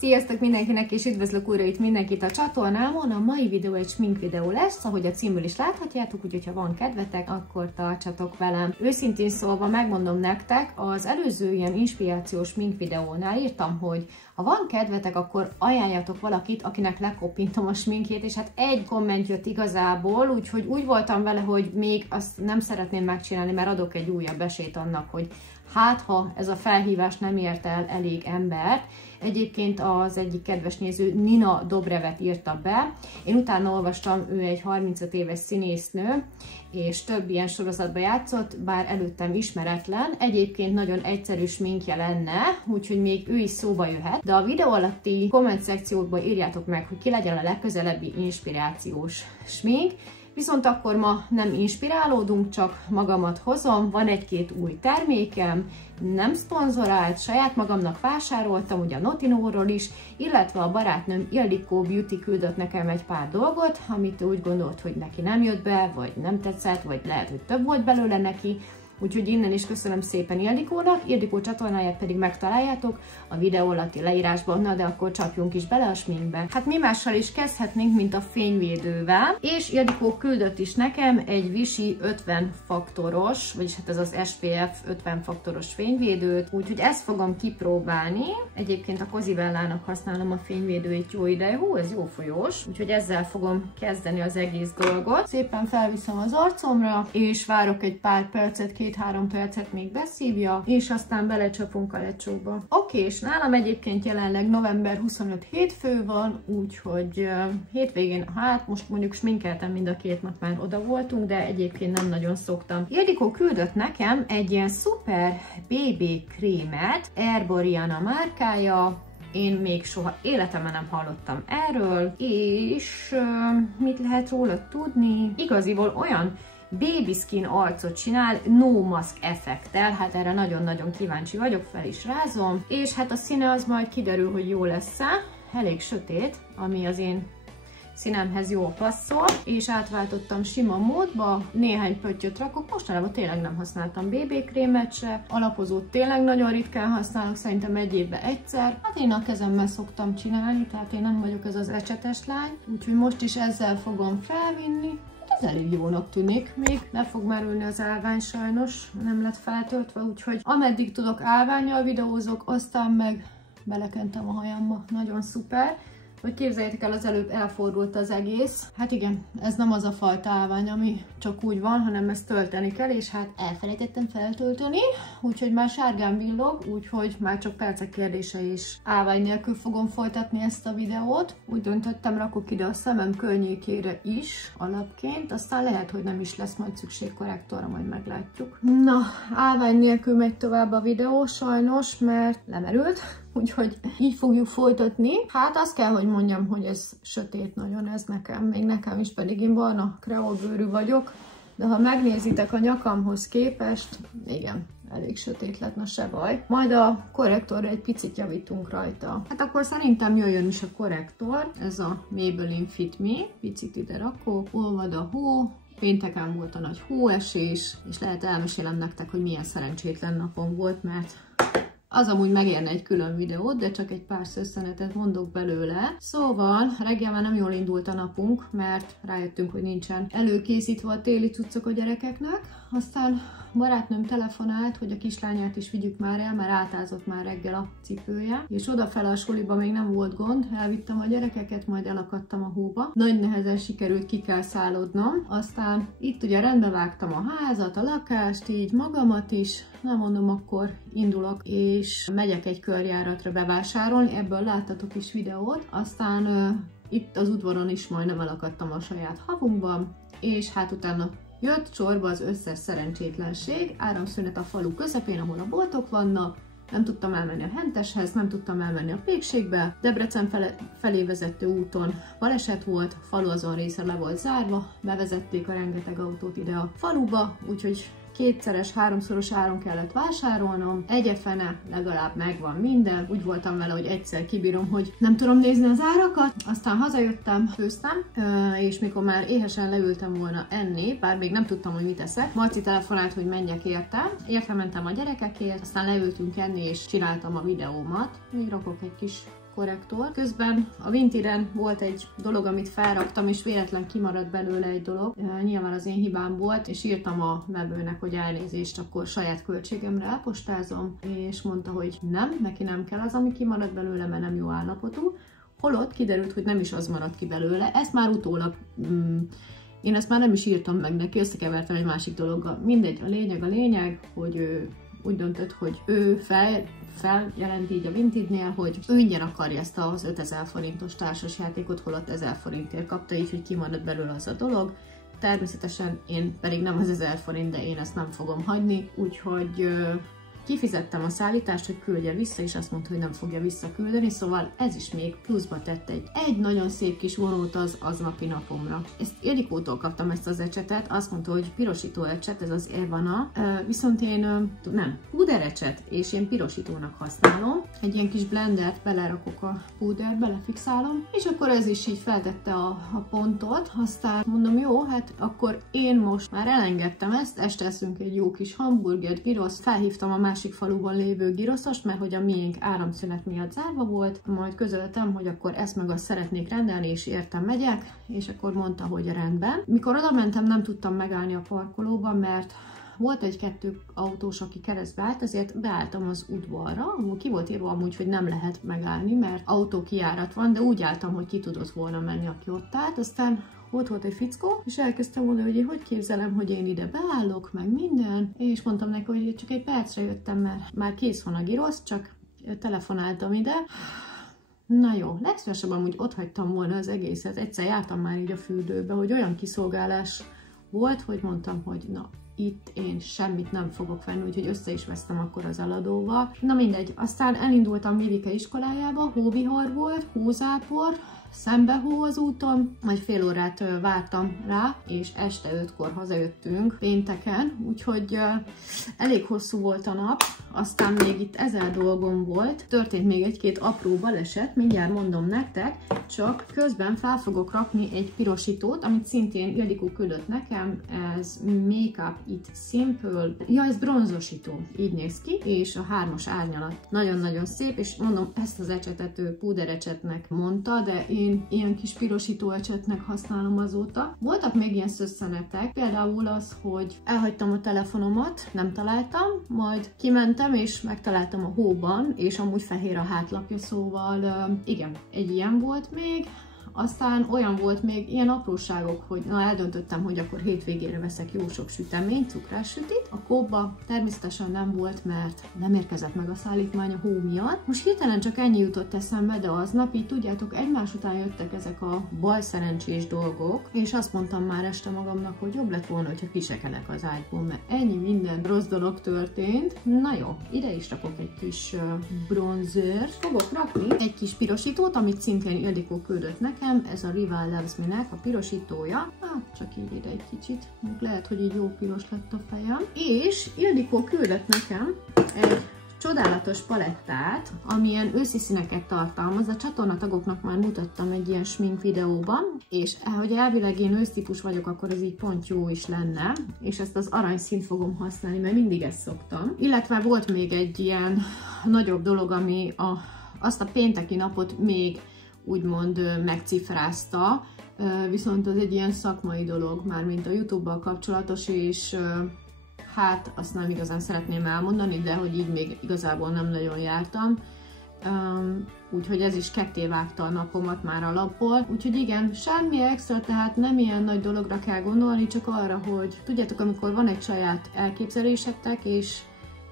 Sziasztok mindenkinek, és üdvözlök újra itt mindenkit a csatornámon. A mai videó egy smink videó lesz, ahogy a címből is láthatjátok, úgyhogy ha van kedvetek, akkor tartsatok velem. Őszintén szólva megmondom nektek, az előző ilyen inspirációs smink videónál írtam, hogy ha van kedvetek, akkor ajánljatok valakit, akinek lekoppintom a sminkjét, és hát egy komment jött igazából, úgyhogy úgy voltam vele, hogy még azt nem szeretném megcsinálni, mert adok egy újabb esélyt annak, hogy hát ha ez a felhívás nem ért el elég embert. Egyébként az egyik kedves néző Nina Dobrevet írta be. Én utána olvastam, ő egy 35 éves színésznő, és több ilyen sorozatban játszott, bár előttem ismeretlen. Egyébként nagyon egyszerű sminkje lenne, úgyhogy még ő is szóba jöhet. De a videó alatti komment szekciókban írjátok meg, hogy ki legyen a legközelebbi inspirációs smink. Viszont akkor ma nem inspirálódunk, csak magamat hozom, van egy-két új termékem, nem szponzorált, saját magamnak vásároltam, ugye a Notinóról is, illetve a barátnőm Ildikó Beauty küldött nekem egy pár dolgot, amit úgy gondolt, hogy neki nem jött be, vagy nem tetszett, vagy lehet, hogy több volt belőle neki. Úgyhogy innen is köszönöm szépen Ildikónak, Ildikó csatornáját pedig megtaláljátok a videó alatti leírásban, na de akkor csapjunk is bele a sminkbe. Hát mi mással is kezdhetnénk, mint a fényvédővel, és Ildikó küldött is nekem egy Vichy 50 faktoros, vagyis hát ez az SPF 50 faktoros fényvédőt, úgyhogy ezt fogom kipróbálni. Egyébként a Cosibellának használom a fényvédőit jó ideje, hú, ez jó folyós, úgyhogy ezzel fogom kezdeni az egész dolgot. Szépen felviszem az arcomra, és várok egy pár percet, 2-3 percet még beszívja, és aztán belecsapunk a lecsóba. Oké, és nálam egyébként jelenleg november 25 hétfő van, úgyhogy hétvégén, hát most mondjuk sminkeltem mind a két nap, már oda voltunk, de egyébként nem nagyon szoktam. Ildikó küldött nekem egy ilyen szuper BB krémet, Erboriana márkája, én még soha életemben nem hallottam erről, és mit lehet róla tudni? Igaziból olyan baby skin arcot csinál, no mask effekttel, hát erre nagyon-nagyon kíváncsi vagyok, fel is rázom, és hát a színe az majd kiderül, hogy jó lesz-e, elég sötét, ami az én színemhez jól passzol, és átváltottam sima módba, néhány pöttyöt rakok, mostanában tényleg nem használtam BB krémet se, alapozót tényleg nagyon ritkán használok, szerintem egy évben egyszer, hát én a kezemmel szoktam csinálni, tehát én nem vagyok ez az ecsetes lány, úgyhogy most is ezzel fogom felvinni. Ez elég jónak tűnik, még le fog merülni az állvány sajnos, nem lett feltöltve, úgyhogy ameddig tudok állvánnyal videózok, aztán meg belekentem a hajamba, nagyon szuper. Hogy képzeljétek el, az előbb elfordult az egész. Hát igen, ez nem az a fajta állvány, ami csak úgy van, hanem ezt tölteni kell, és hát elfelejtettem feltölteni, úgyhogy már sárgán villog, úgyhogy már csak percek kérdése is állvány nélkül fogom folytatni ezt a videót. Úgy döntöttem, rakok ide a szemem környékére is alapként, aztán lehet, hogy nem is lesz majd szükség korrektorra, majd meglátjuk. Na, állvány nélkül megy tovább a videó sajnos, mert lemerült. Úgyhogy így fogjuk folytatni. Hát azt kell, hogy mondjam, hogy ez sötét nagyon ez nekem. Még nekem is, pedig én barna kreolbőrű vagyok. De ha megnézitek a nyakamhoz képest, igen, elég sötét lett, na se baj. Majd a korrektorra egy picit javítunk rajta. Hát akkor szerintem jöjjön is a korrektor. Ez a Maybelline Fit Me. Picit ide rakok, olvad a hó. Pénteken volt a nagy hóesés, és lehet elmesélem nektek, hogy milyen szerencsétlen napom volt, mert az amúgy megérne egy külön videót, de csak egy pár szösszenetet mondok belőle. Szóval reggel már nem jól indult a napunk, mert rájöttünk, hogy nincsen előkészítve a téli cuccok a gyerekeknek. Aztán barátnőm telefonált, hogy a kislányát is vigyük már el, mert átázott már reggel a cipője. És odafele a suliba még nem volt gond, elvittem a gyerekeket, majd elakadtam a hóba. Nagy nehezen sikerült ki kell szállodnom. Aztán itt ugye rendbe vágtam a házat, a lakást, így magamat is. Nem mondom, akkor indulok, és megyek egy körjáratra bevásárolni, ebből láttatok is videót. Aztán itt az udvaron is majdnem elakadtam a saját havunkban, és hát utána jött sorba az összes szerencsétlenség, áramszünet a falu közepén, ahol a boltok vannak, nem tudtam elmenni a Henteshez, nem tudtam elmenni a Pékségbe, Debrecen felé vezető úton baleset volt, a falu azon része le volt zárva, bevezették a rengeteg autót ide a faluba, úgyhogy kétszeres, háromszoros áron kellett vásárolnom, egyefene legalább megvan minden. Úgy voltam vele, hogy egyszer kibírom, hogy nem tudom nézni az árakat. Aztán hazajöttem, főztem, és mikor már éhesen leültem volna enni, bár még nem tudtam, hogy mit eszek, Marci telefonált, hogy menjek érte mentem a gyerekekért, aztán leültünk enni, és csináltam a videómat. Még rakok egy kis korrektor. Közben a Vintiren volt egy dolog, amit felraktam, és véletlen kimaradt belőle egy dolog. Nyilván az én hibám volt, és írtam a vevőnek, hogy elnézést, akkor saját költségemre elpostázom, és mondta, hogy nem, neki nem kell az, ami kimaradt belőle, mert nem jó állapotú. Holott kiderült, hogy nem is az maradt ki belőle. Ezt már utólag... Én ezt már nem is írtam meg neki, összekevertem egy másik dologgal. Mindegy, a lényeg, hogy ő úgy döntött, hogy ő feljelent így a Vintage-nél, hogy ő ingyen akarja ezt az 5000 forintos társasjátékot, holott 1000 forintért kapta, így, hogy kimaradt belőle az a dolog. Természetesen én pedig nem az 1000 forint, de én ezt nem fogom hagyni, úgyhogy kifizettem a szállítást, hogy küldje vissza, és azt mondta, hogy nem fogja visszaküldeni, szóval ez is még pluszba tett egy nagyon szép kis vonót az aznapi napomra. Ezt Ildikótól kaptam ezt az ecsetet, azt mondta, hogy pirosító ecset, ez az Evana, viszont én nem, púderecset, és én pirosítónak használom. Egy ilyen kis blendert belerakok a púdert, belefixálom, és akkor ez is így feltette a pontot, aztán mondom, jó, hát akkor én most már elengedtem ezt, este eszünk egy jó kis hamburgert, giroszt, felhívtam a másik faluban lévő giroszost, mert hogy a miénk áramszünet miatt zárva volt, majd közöltem, hogy akkor ezt meg azt szeretnék rendelni, és értem megyek, és akkor mondta, hogy rendben. Mikor oda mentem, nem tudtam megállni a parkolóban, mert volt egy-kettő autós, aki keresztbe állt, ezért beálltam az udvarra, ki volt írva amúgy, hogy nem lehet megállni, mert autókijárat van, de úgy álltam, hogy ki tudott volna menni, aki ott állt, aztán ott volt egy fickó, és elkezdtem mondani, hogy hogy képzelem, hogy én ide beállok, meg minden, és mondtam neki, hogy csak egy percre jöttem, mert már kész van a girosz, csak telefonáltam ide. Na jó, legszívesebben amúgy ott hagytam volna az egészet, egyszer jártam már így a fürdőbe, hogy olyan kiszolgálás volt, hogy mondtam, hogy na, itt én semmit nem fogok venni, úgyhogy össze is vesztem akkor az eladóval. Na mindegy, aztán elindultam Vivike iskolájába, hóvihar volt, hózápor, szembehó az úton, majd fél órát vártam rá, és este 5-kor hazajöttünk pénteken, úgyhogy elég hosszú volt a nap, aztán még itt 1000 dolgom volt, történt még egy-két apró baleset, mindjárt mondom nektek, csak közben fel fogok rakni egy pirosítót, amit szintén Ildikó küldött nekem, ez Make Up It Simple, ja, ez bronzosító, így néz ki, és a 3-as árnyalat nagyon-nagyon szép, és mondom, ezt az ecsetet ő púderecsetnek mondta, de én ilyen kis pirosító ecsetnek használom azóta. Voltak még ilyen szösszenetek, például az, hogy elhagytam a telefonomat, nem találtam, majd kimentem és megtaláltam a hóban, és amúgy fehér a hátlapja, szóval igen, egy ilyen volt még. Aztán olyan volt még ilyen apróságok, hogy na eldöntöttem, hogy akkor hétvégére veszek jó sok süteményt, cukrássütit. A kóba természetesen nem volt, mert nem érkezett meg a szállítmány a hó miatt. Most hirtelen csak ennyi jutott eszembe, de aznap így tudjátok, egymás után jöttek ezek a balszerencsés dolgok, és azt mondtam már este magamnak, hogy jobb lett volna, hogyha kisekelek az ágyból, mert ennyi minden rossz dolog történt. Na jó, ide is rakok egy kis bronzert. Fogok rakni egy kis pirosítót, amit szintén Ildikó küldött nekem, ez a Rival Loves Me-nek a pirosítója, hát csak így ide egy kicsit, lehet, hogy így jó piros lett a fejem, és Ildikó küldött nekem egy csodálatos palettát, amilyen őszi színeket tartalmaz. A csatornatagoknak már mutattam egy ilyen smink videóban, és hogy elvileg én ősztípus vagyok, akkor ez így pont jó is lenne, és ezt az aranyszínt fogom használni, mert mindig ezt szoktam. Illetve volt még egy ilyen nagyobb dolog, ami azt a pénteki napot még úgymond megcifrázta, viszont az egy ilyen szakmai dolog, már mint a YouTube-bal kapcsolatos, és hát azt nem igazán szeretném elmondani, de hogy így még igazából nem nagyon jártam. Úgyhogy ez is ketté vágta a napomat már alapból. Úgyhogy igen, semmi extra, tehát nem ilyen nagy dologra kell gondolni, csak arra, hogy tudjátok, amikor van egy saját elképzelésetek, és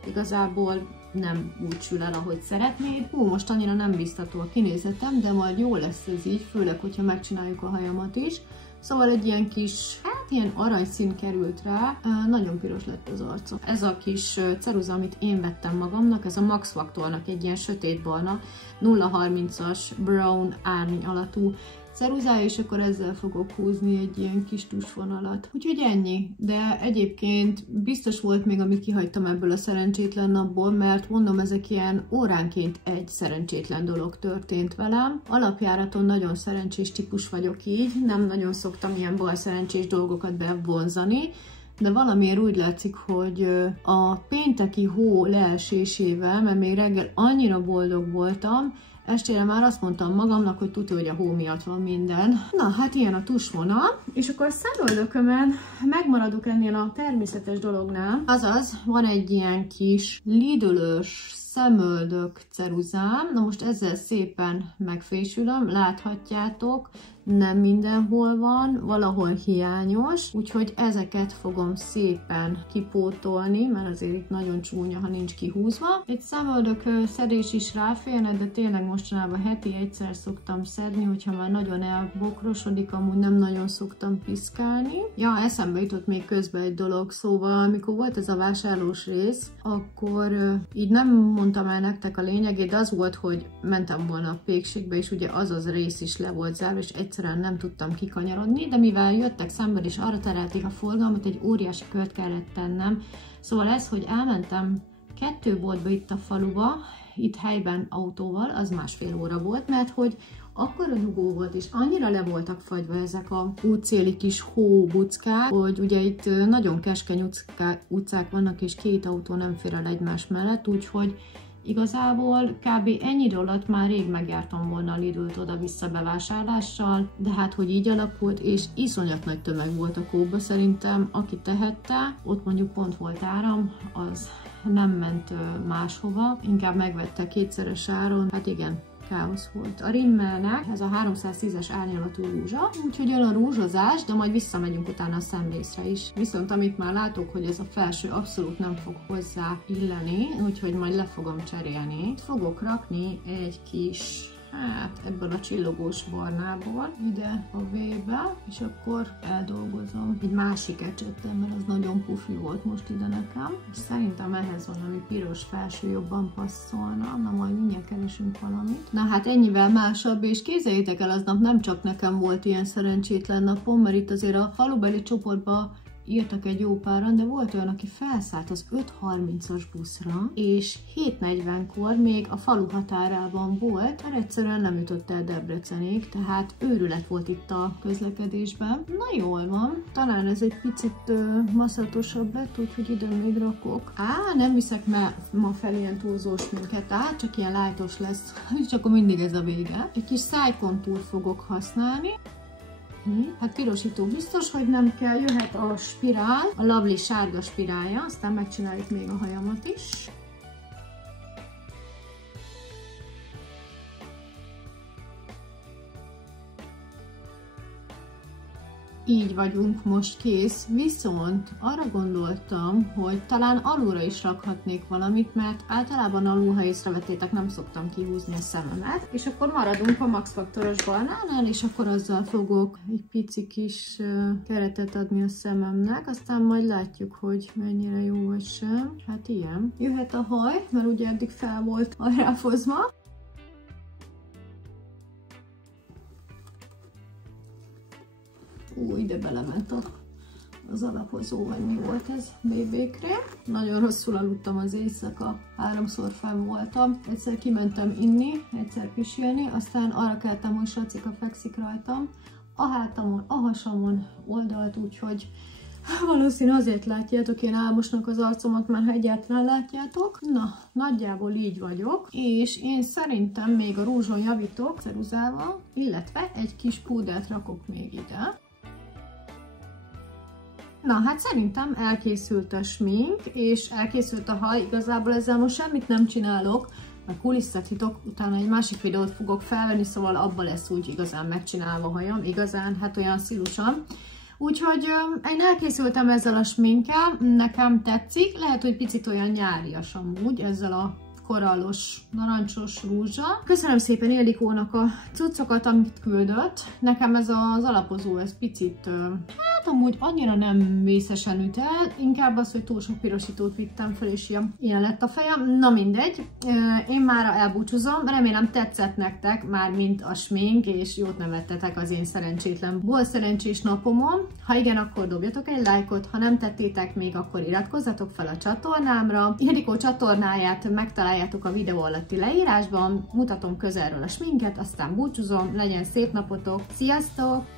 igazából nem úgy sül el, ahogy szeretnéd. Most annyira nem biztató a kinézetem, de majd jó lesz ez így, főleg, hogyha megcsináljuk a hajamat is. Szóval egy ilyen kis, hát ilyen aranyszín került rá, nagyon piros lett az arcom. Ez a kis ceruza, amit én vettem magamnak, ez a Max Factornak egy ilyen sötétbarna 0,30-as brown árny alatú ceruzája, és akkor ezzel fogok húzni egy ilyen kis tusvonalat. Úgyhogy ennyi, de egyébként biztos volt még, amit kihagytam ebből a szerencsétlen napból, mert mondom, ezek ilyen óránként egy szerencsétlen dolog történt velem. Alapjáraton nagyon szerencsés típus vagyok így, nem nagyon szoktam ilyen balszerencsés dolgokat bevonzani, de valamiért úgy látszik, hogy a pénteki hó leesésével, mert még reggel annyira boldog voltam, estére már azt mondtam magamnak, hogy tudja, hogy a hó miatt van minden. Na, hát ilyen a tusvonal. És akkor a szemöldökömen megmaradok ennél a természetes dolognál. Azaz, van egy ilyen kis Lidl-ös szemöldök ceruzám. Na most ezzel szépen megfésülöm, láthatjátok, nem mindenhol van, valahol hiányos, úgyhogy ezeket fogom szépen kipótolni, mert azért itt nagyon csúnya, ha nincs kihúzva. Egy szemöldök szedés is ráférne, de tényleg mostanában heti egyszer szoktam szedni, hogyha már nagyon elbokrosodik, amúgy nem nagyon szoktam piszkálni. Ja, eszembe jutott még közben egy dolog, szóval amikor volt ez a vásárlós rész, akkor így nem mondtam el nektek a lényegét, de az volt, hogy mentem volna a pékségbe, és ugye az rész is le volt zárva, és egyszerűen nem tudtam kikanyarodni, de mivel jöttek szemben és arra terelték a forgalmat, egy óriási kört kellett tennem. Szóval ez, hogy elmentem 2 boltba itt a faluba, itt helyben autóval, az 1,5 óra volt, mert hogy akkora dugó volt, és annyira le voltak fagyva ezek a útszéli kis hóbuckák, hogy ugye itt nagyon keskeny utcák vannak, és 2 autó nem fér el egymás mellett, úgyhogy igazából kb. Ennyi idő alatt már rég megjártam volna a Lidl-t oda-vissza bevásárlással, de hát hogy így alakult, és iszonyat nagy tömeg volt a kóba, szerintem aki tehette, ott mondjuk pont volt áram, az nem ment máshova, inkább megvette 2-szeres áron, hát igen, káosz volt. A Rimmelnek ez a 310-es árnyalatú rúzsa, úgyhogy jön a rúzsozás, de majd visszamegyünk utána a szemrészre is. Viszont amit már látok, hogy ez a felső abszolút nem fog hozzá illeni, úgyhogy majd le fogom cserélni. Fogok rakni egy kis, hát ebből a csillogós barnából ide a V-be, és akkor eldolgozom. Egy másik ecsettem, mert az nagyon pufi volt most ide nekem. És szerintem ehhez valami piros felső jobban passzolna. Na majd mindjárt keresünk valamit. Na hát ennyivel másabb, és képzeljétek el, aznap nem csak nekem volt ilyen szerencsétlen napom, mert itt azért a falubeli csoportba írtak egy jó páran, de volt olyan, aki felszállt az 5:30-as buszra, és 7:40-kor még a falu határában volt, mert egyszerűen nem jutott el Debrecenig, tehát őrület volt itt a közlekedésben. Na jól van, talán ez egy picit maszatosabb lett, úgyhogy ide még rakok. Nem viszek ma fel ilyen túlzós minket, csak ilyen lightos lesz, és akkor mindig ez a vége. Egy kis szájkontúr fogok használni. Hát pirosító biztos, hogy nem kell, jöhet a spirál, a Lovely sárga spirálja, aztán megcsináljuk még a hajamat is. Így vagyunk most kész, viszont arra gondoltam, hogy talán alulra is rakhatnék valamit, mert általában alul, ha észrevettétek, nem szoktam kihúzni a szememet. És akkor maradunk a Max Factoros barnánál, és akkor azzal fogok egy pici kis keretet adni a szememnek, aztán majd látjuk, hogy mennyire jó vagy sem. Hát ilyen. Jöhet a haj, mert ugye eddig fel volt ráfozva. Ide belement az alapozó, vagy mi volt ez, BB krém. Nagyon rosszul aludtam az éjszaka, 3-szor fenn voltam. Egyszer kimentem inni, egyszer pisilni, aztán arra keltem, hogy Sacika fekszik rajtam. A hátamon, a hasamon oldalt, úgyhogy valószínű azért látjátok én álmosnak az arcomat, mert ha egyáltalán látjátok. Na, nagyjából így vagyok, és én szerintem még a rúzson javítok ceruzával, illetve egy kis púdert rakok még ide. Na, hát szerintem elkészült a smink, és elkészült a haj, igazából ezzel most semmit nem csinálok, mert kulisszatitok, utána egy másik videót fogok felvenni, szóval abban lesz úgy igazán megcsinálva a hajam, igazán, hát olyan szilusan. Úgyhogy én elkészültem ezzel a sminkkel, nekem tetszik, lehet, hogy picit olyan nyárias amúgy ezzel a korallos, narancsos rúzsa. Köszönöm szépen Ildikónak a cuccokat, amit küldött. Nekem ez az alapozó, ez picit, hát amúgy annyira nem vészesen üt el, inkább az, hogy túl sok pirosítót vittem fel, és ilyen lett a fejem. Na mindegy, én mára elbúcsúzom, remélem tetszett nektek már mint a smink, és jót nevettetek az én szerencsétlen bolszerencsés napomon. Ha igen, akkor dobjatok egy lájkot, ha nem tettétek még, akkor iratkozzatok fel a csatornámra. Ildikó csatornáját megtaláljátok a videó alatti leírásban, mutatom közelről a sminket, aztán búcsúzom, legyen szép napotok, sziasztok!